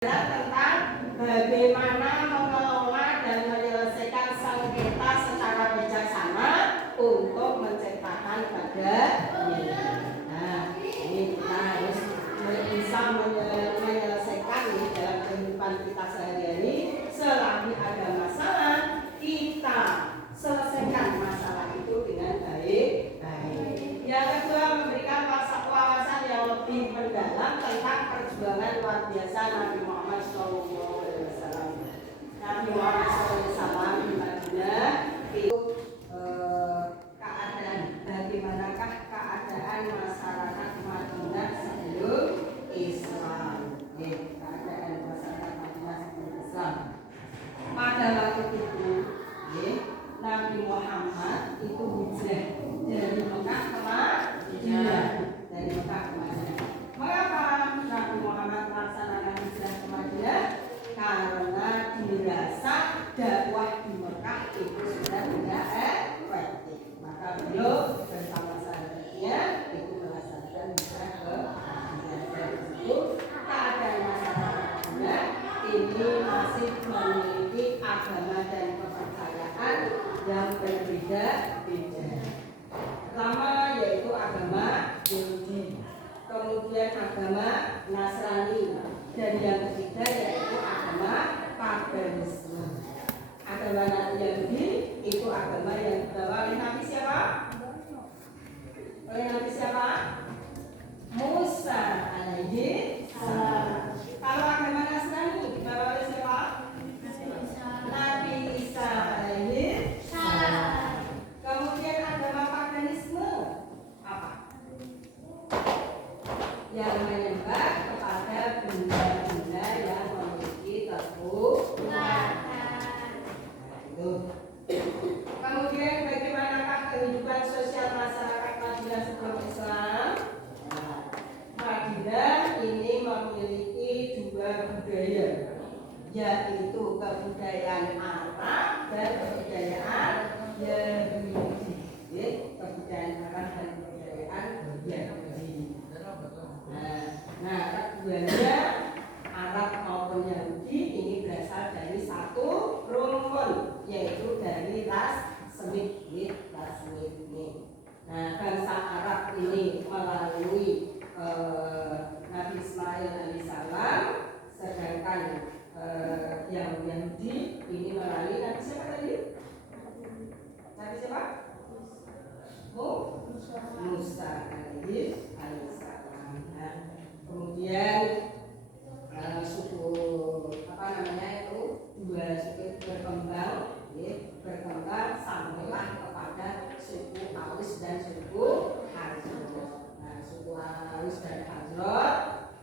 tentang bagaimana mengelola dan menyelesaikan sengketa secara bijaksana untuk menciptakan kedamaian. Nah, ini kita harus bisa menyelesaikan ini dalam kehidupan kita sehari-hari. Selagi ada masalah, kita selesaikan masalah itu dengan baik-baik. Yang kedua, memberikan wawasan yang lebih mendalam tentang perjuangan luar biasa Nabi Muhammad SAW. Nabi Muhammad SAW di Madinah itu keadaan, bagaimanakah keadaan masyarakat Madinah sebelum Islam? Keadaan masyarakat Madinah sebelum Islam. Pada waktu itu, Nabi Muhammad itu hijrah dari Mekah ke Madinah, dari Mekah ke Madinah. Mengapa Nabi Muhammad melaksanakan hijrah ke Madinah? Karena dirasa dakwah di Mekah itu sudah tidak efektif. Maka beliau bersama sahabatnya itu melaksanakan hijrah ke Madinah. Dari situ keadaan masyarakat Madinah ini masih memiliki agama dan kepercayaan yang berbeda-beda. Pertama yaitu agama Yahudi, kemudian agama Nasrani, dan yang ketiga yaitu agama paganisme. Agama Yahudi itu agama yang dibawa oleh Nabi siapa? Oleh Nabi siapa? Musa alaihi salam. Kalau agama Nasrani dibawa oleh siapa? Nabi Isa alaihi salam. Kemudian agama paganisme apa? Yang menyembah kepada benda-benda yang memiliki kekuatan. Kemudian bagaimanakah kehidupan sosial masyarakat Madinah sebelum Islam? Madinah ini memiliki dua budaya, yaitu kebudayaan Arab dan kebudayaan Yahudi. Kebudayaan Arab dan kebudayaan Yahudi. Nah, keduanya Arab maupun Yahudi ini berasal dari satu rumpun, yaitu dari ras Semit, ras Semit ini. Nah, bangsa Arab ini melalui Nabi Ismail alaihissalam, sedangkan yang Yahudi ini melalui Nabi siapa tadi? Nabi siapa? Musa alaihissalam. Nah, kemudian suku apa namanya itu dua suku berkembang sampailah kepada suku Aus dan suku Khazraj. Nah, suku Aus dan Khazraj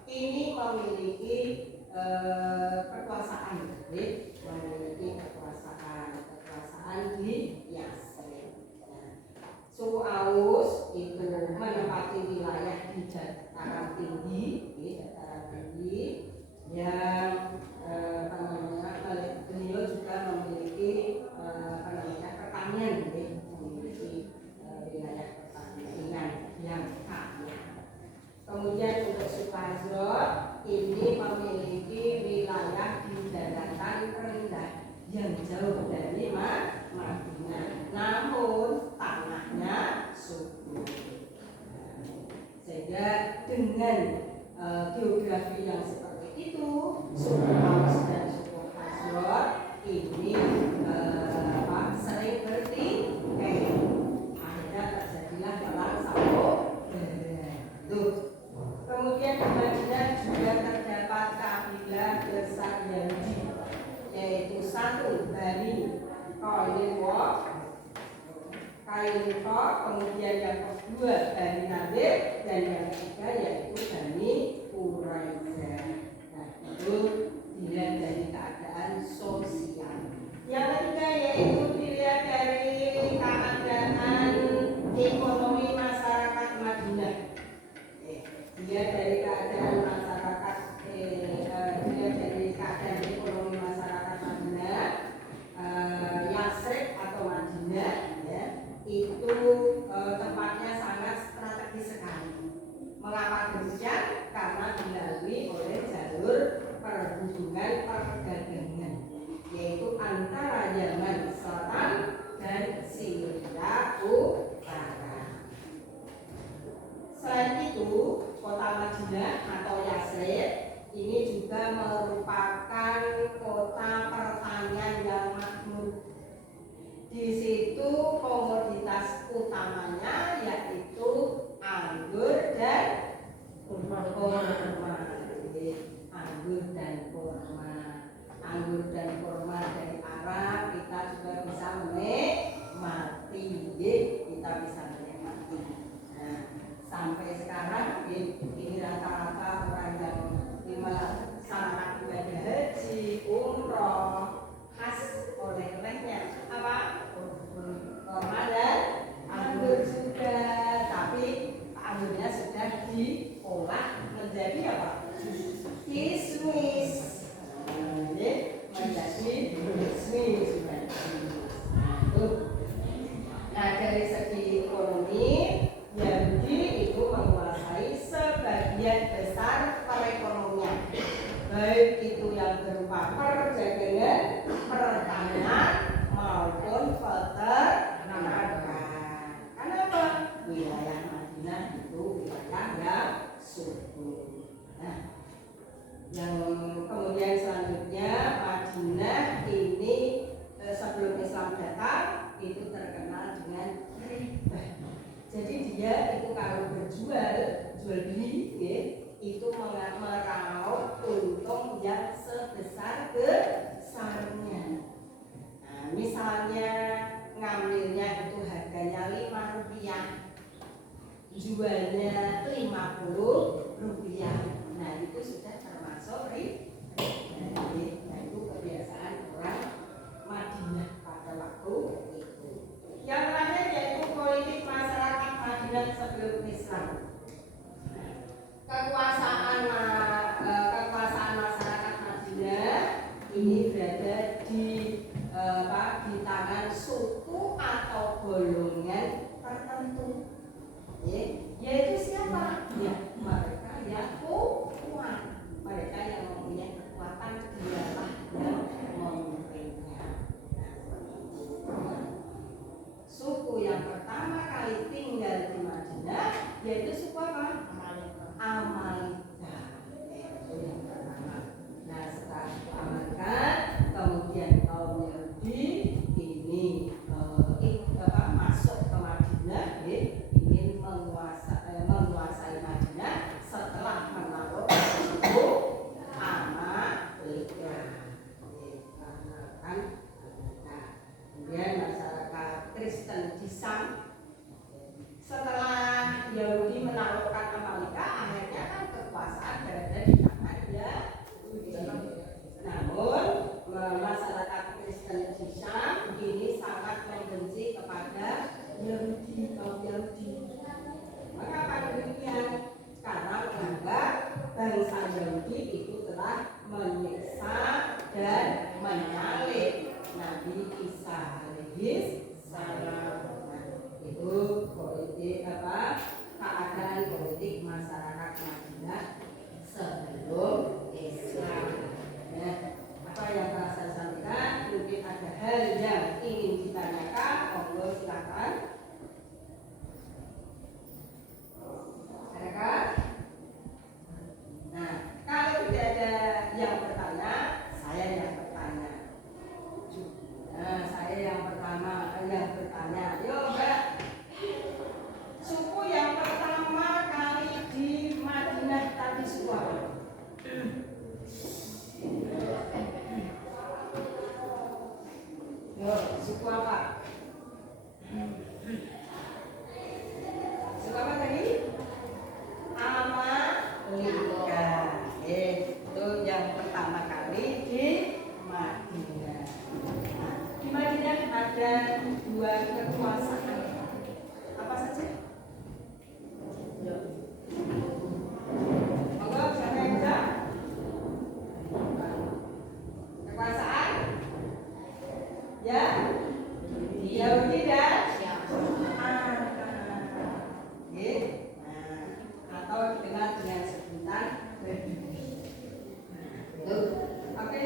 ini memiliki kekuasaan, memiliki kekuasaan di Yasrib. Suku Aus itu menempati wilayah di dataran tinggi, yang beliau juga memiliki pertanian, memiliki wilayah pertanian yang kaya. Kemudian untuk suku Khazraj ini memiliki wilayah di daratan rendah yang jauh dari Madinah, namun tanahnya subur. Sehingga dengan geografi yang seperti itu, suku Aus dan suku Khazraj ini sering bertikai. Akhirnya terjadilah perang saudara. Kemudian di Madinah juga terdapat kabilah besar Yahudi, yaitu satu Bani Qainuqa, kemudian yang kedua Bani Nadir, dan yang ketiga yaitu Bani Quraidah. Nah, itu dilihat dari keadaan sosial. Yang ketiga yaitu dilihat dari keadaan ekonomi masyarakat Madinah. Dilihat dari keadaan masyarakat, dilihat dari keadaan ekonomi masyarakat Madinah, Yasrib atau Madinah, itu tempatnya sangat strategis sekali. Mengapa demikian? Karena dilalui oleh jalan hubungan perdagangan, yaitu antara Yaman Selatan dan Syria Utara. Selain itu, kota Madinah atau Yathrib ini juga merupakan kota pertanian yang makmur. Di situ komoditas utamanya yaitu anggur dan kurma. Anggur dan kurma dari Arab kita juga bisa menikmati, kita bisa menikmati. Nah, sampai sekarang ini rata-rata orang yang melaksanakan ibadah haji, umroh, khas oleh-olehnya apa? Kurma dan anggur juga, tapi anggurnya sudah diolah menjadi apa? Kismis. Menjadi kismis. Nah, dari segi ekonomi, Yahudi itu menguasai sebagian besar perekonomian, baik itu yang berupa perdagangan, pertanian maupun peternakan. Kenapa? Wilayah Madinah itu wilayah yang subur. Nah, yang kemudian selanjutnya Madinah ini sebelum Islam datang itu terkenal dengan riba. Jadi dia itu kalau jual beli itu meraup untung yang sebesar besarnya. Nah, misalnya ngambilnya itu harganya Rp5, jualnya Rp50. Nah, itu sudah termasuk riba. Nah, itu kebiasaan orang Madinah pada waktu itu. Yang terakhir yaitu politik masyarakat Madinah sebelum Islam. Kekuasaan masyarakat Madinah ini berada di tangan suku atau golongan tertentu. Yaitu siapa? Ya, mereka yang kuat, mereka yang mempunyai kekuatan, dialah yang memimpinnya. Suku yang pertama kali tinggal di Madinah yaitu suku apa? Amalika. Itu yang pertama. Nah, setelah suku Amalika, kemudian kaum Yahudi ini masuk ke Madinah, ingin menguasai Madinah setelah menakluk suku Amalika. Kemudian masyarakat Kristen di Sam, setelah Yahudi menaklukkan Amalika, akhirnya kan kekuasaan berada di tangan Yahudi. Namun masyarakat Kristen di Sam ini sangat membenci kepada kaum Yahudi. Mengapa demikian? Karena menganggap bangsa Yahudi itu telah menyiksa dan menyalib Nabi Isa alaihissalam. Itu politik keadaan politik masyarakat Madinah sebelum Islam. Ya, apa yang telah saya sampaikan, mungkin ada hal yang ingin ditanyakan, monggo silakan. Nah, kalau tidak ada yang bertanya, saya yang bertanya. Nah, saya yang pertama yang bertanya. Yo, Mbak. Suku yang pertama kali di Madinah tadi suku apa? Yo, suku apa? Suku apa tadi? Amalika. Itu yang pertama kali di Madinah. Nah, di Madinah ada dua kekuasaan. Apa saja? Monggo siapa yang bisa? Kekuasaan? Ya, Yahudi dan atau dikenal dengan sebutan Oke,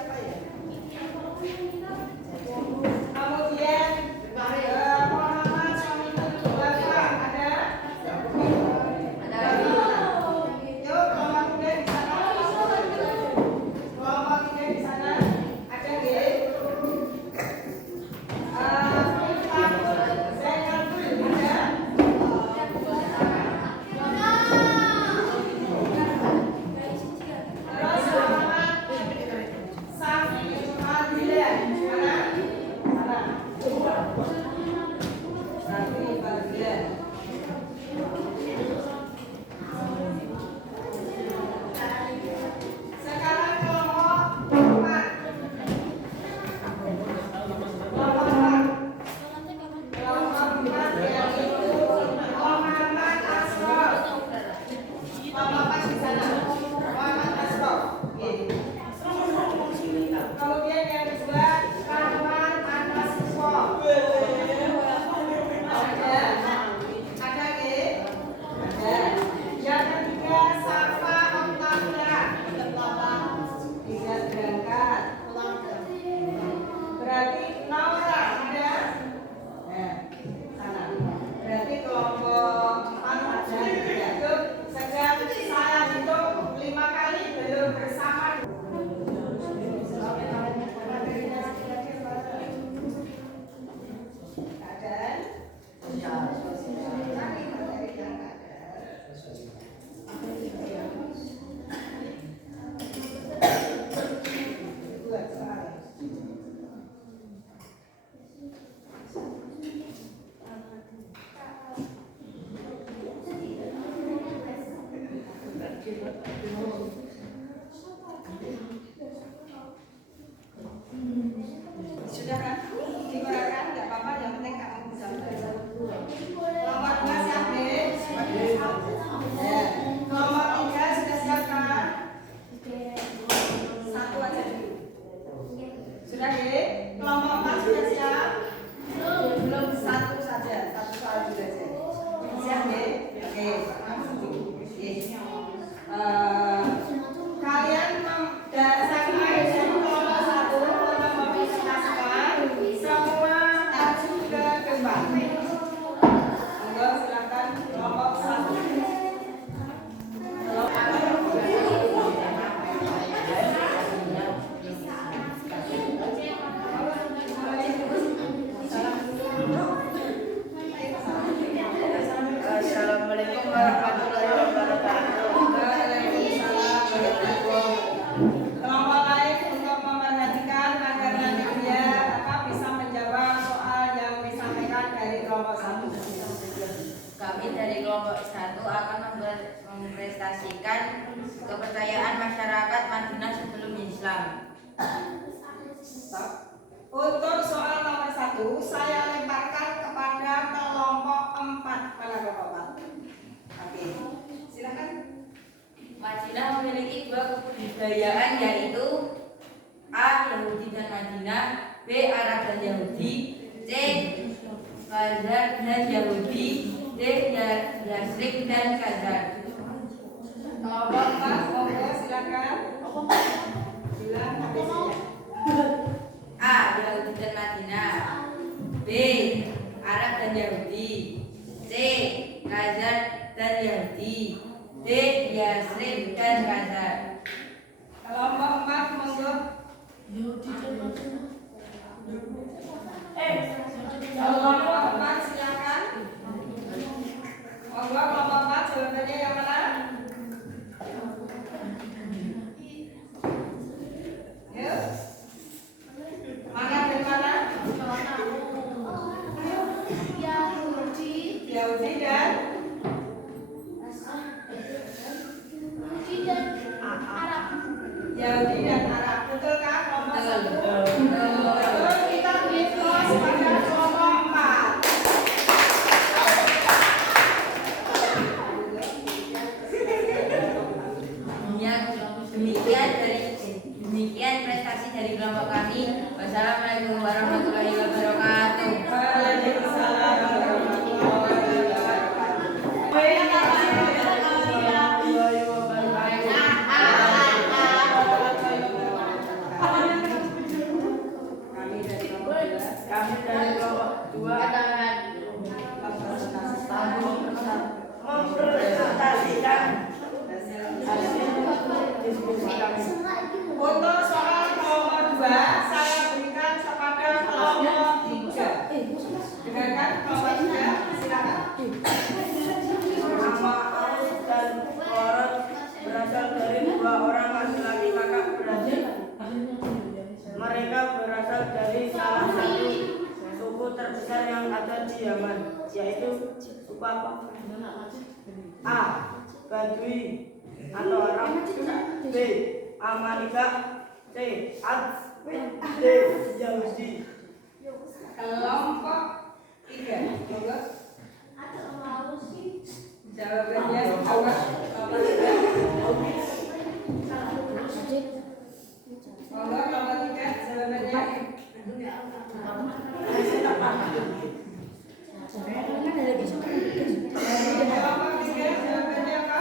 siapa ya? Kemudian Muhammad suami Bapak ada? Yuk kelompok tiga di sana. Kelompok tiga di sana ada nggih? Kemudian yang kedua Rahman Anaswo. Ada nggih? Ada. Yang ketiga Safa Octavia. Bisa berangkat. Berarti Naura ada? Nah, sana. Berarti kelompok 4 ada. Yaitu sejak saya hitung 5 kali belum bersama. Sudah kan? Dikurangkan nggak apa-apa, yang penting kamu bisa belajar. Kelompok 2 siap deh? Ya. Kelompok 3 sudah siap kan? Satu aja dulu. Sudah deh? Kelompok 4 sudah siap? Belum, satu saja, satu soal dulu aja. Siap deh? Oke, langsung dulu. Kalian dasarnya dari kelompok 1 mempresentasikan semua maju ke depan. Monggo silakan kelompok 1. Assalamualaikum warahmatullahi wabarakatuh. Kelompok lain untuk memperhatikan agar nanti dia bisa menjawab soal yang disampaikan dari kelompok 1. Kami dari kelompok 1 akan mempresentasikan kepercayaan masyarakat Madinah sebelum Islam. Untuk soal nomor 1 saya lemparkan kepada kelompok 4. Mana kelompok 4? Oke, silakan. Madinah memiliki dua kebudayaan, yaitu A. Yahudi dan Madinah, B. Arab dan Yahudi, C. Khazar dan Yahudi, D. Yasrib dan Khazar. Kelompok 4, monggo silakan. Bilang habisnya. A. Yahudi dan Madinah, B. Arab dan Yahudi, C. Khazar dan Yahudi, D. Yasrib dan Khazar. Kelompok 4, monggo. Kelompok 4 silakan. Monggo kelompok 4 jawabannya yang mana? Yuk. Mana dan mana? Yahudi dan Yahudi dan Arab. Betul kan kelompok 1? Betul. Kita beri plus pada kelompok 4. Demikian prestasi dari kelompok kami. Wassalamualaikum warahmatullahi wabarakatuh. Waalaikumsalam warahmatullahi wabarakatuh. saya berikan kepada kelompok 3. Dengarkan kelompok 3, silakan. Nama Aus dan Korot berasal dari 2 orang laki-laki kakak beradik. Mereka berasal dari salah satu suku terbesar yang ada di Yaman, yaitu suku apa? A. Badui atau Arab. B. Amalika. C. Ad. D. Yahudi. Kelompok 3. Monggo. Jawabannya apa? Kelompok 3. Monggo kelompok 3 jawabannya. Kelompok 3 jawabannya apa?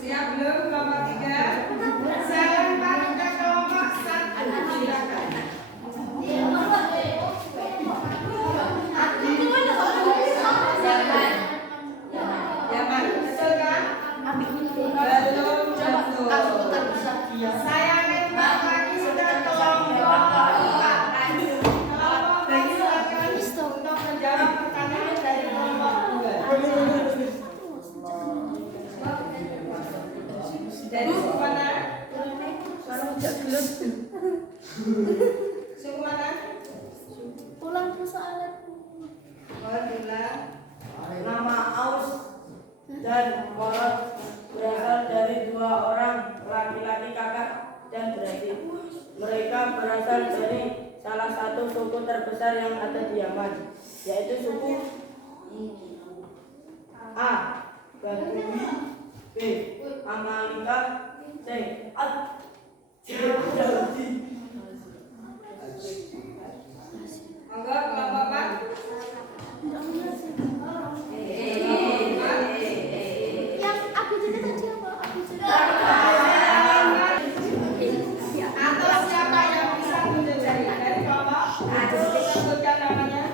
Siap belum kelompok 3? Saya lempar ke kelompok 1. Silakan. Yaman, betul kan? Belum betul. Saya lempar lagi ke kelompok 4. Kelompok 4 silakan untuk menjawab pertanyaan dari kelompok 2. Dari suku mana? Suku mana? Ulang persoalan. Oh, ulang. Nama Aus dan Korot berasal dari 2 orang laki-laki kakak dan beradik. Mereka berasal dari salah satu suku terbesar yang ada di Yaman, yaitu suku A. Badui. B. Amalika. C. Ad. D. Yahudi. Monggo kelompok 4. Yang aku cerita tadi apa? Aku cerita. Atau siapa yang bisa tunjuk jari dari kelompok? Sebutkan namanya.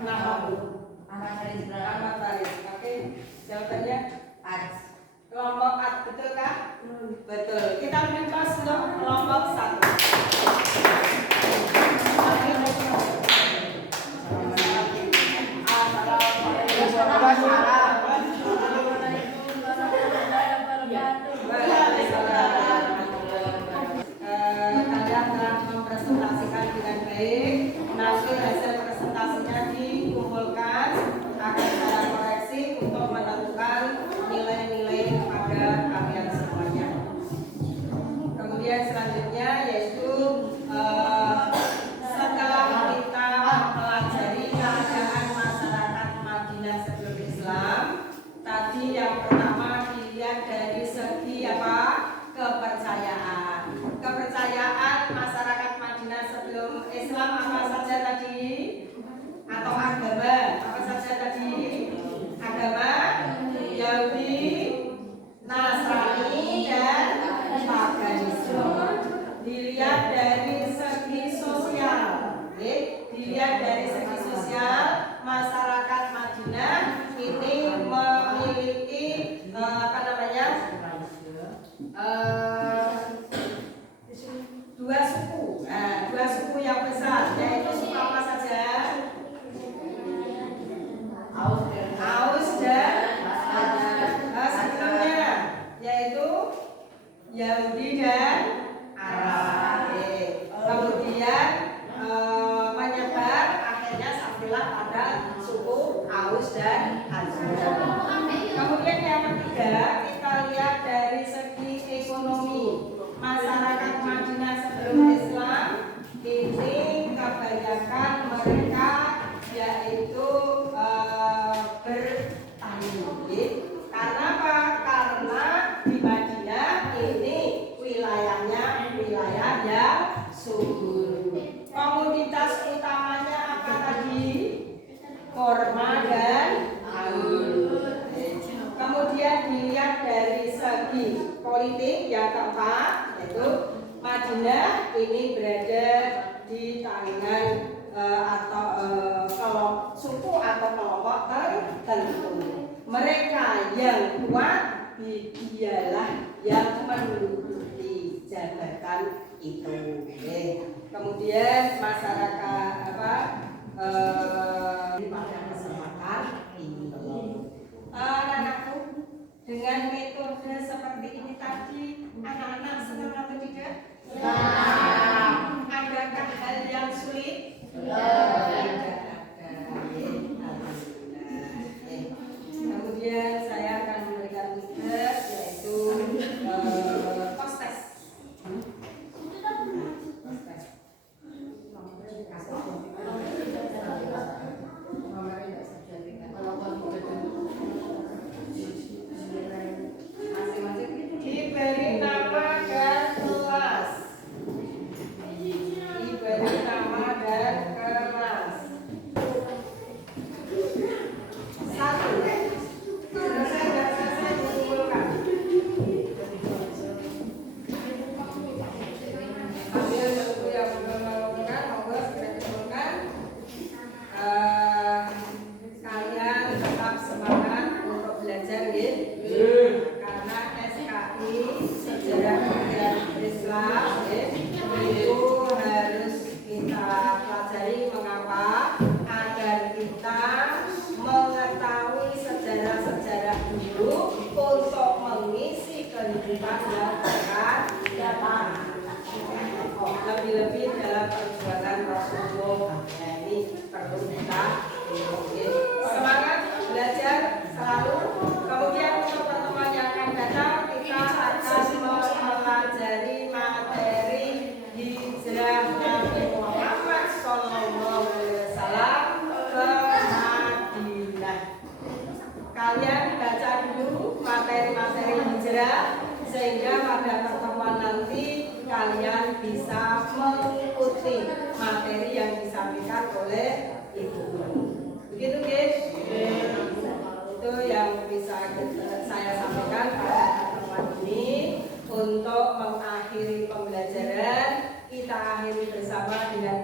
Nama Ahmad Faris Ahmad Faris. Oke, jawabannya Ats. kelompok A, betul kan? Betul. Kita beri kelas untuk kelompok 1. Kalian telah mempresentasikan dengan baik. Nanti hasil presentasinya dikumpulkan, akan saya koreksi untuk menentukan nilai-nilai kepada kalian semuanya. Kemudian selanjutnya yaitu setelah kita mempelajari keadaan masyarakat Madinah sebelum Islam, tadi yang pertama dilihat dari segi apa? Kepercayaan. Kepercayaan masyarakat Madinah sebelum Islam apa saja tadi? Atau agama? Apa saja tadi? Agama Yahudi, Nasrani, dan paganisme. Dilihat dari segi sosial. Oke? Dilihat dari segi sosial, masyarakat Madinah ini memiliki dua suku. Nah, 2 suku yang besar, yaitu suku apa saja? Aus dan sebelumnya yaitu Yahudi dan Arab. Kemudian menyebar akhirnya sampailah pada suku Aus dan Khazraj. Kemudian yang ketiga kita lihat dari segi ekonomi. Masyarakat Madinah sebelum Islam ini kebanyakan mereka yaitu bertani. Karena apa? Karena di Madinah ini wilayahnya wilayah yang subur. Komoditas utamanya apa tadi? Korma dan anggur. Kemudian dilihat dari segi politik yang keempat, yaitu Madinah ini berada di tangan atau suku atau kelompok tertentu. Mereka yang kuat dialah yang menduduki jabatan itu. Kemudian masyarakat pada kesempatan ini, anakku, dengan metode seperti ini tadi, anak-anak senang atau tidak? Adakah hal yang sulit? Tidak ada. Kemudian saya akan memberikan tugas yaitu post-test. Diberi nama dan kelas. Diberi nama dan kelas. 1. Selesai nggak selesai dikumpulkan. Ambil buku yang belum mengumpulkan, monggo segera dikumpulkan. Kalian tetap semangat untuk belajar, ya. Karena SKI sejarah dan Islam itu harus kita pelajari. Mengapa? Agar kita mengetahui sejarah-sejarah dulu untuk mengisi kehidupan yang akan datang. Lebih-lebih dalam perjuangan Rasulullah, ini perlu kita semangat belajar selalu. Kemudian untuk pertemuan yang akan datang kita akan mempelajari materi hijrah Nabi Muhammad SAW ke Madinah. Kalian baca dulu materi-materi hijrah sehingga pada pertemuan nanti kalian bisa mengikuti materi yang disampaikan oleh ibu. Begitu, guys? Itu yang bisa saya sampaikan pada pertemuan ini. Untuk mengakhiri pembelajaran, kita akhiri bersama dengan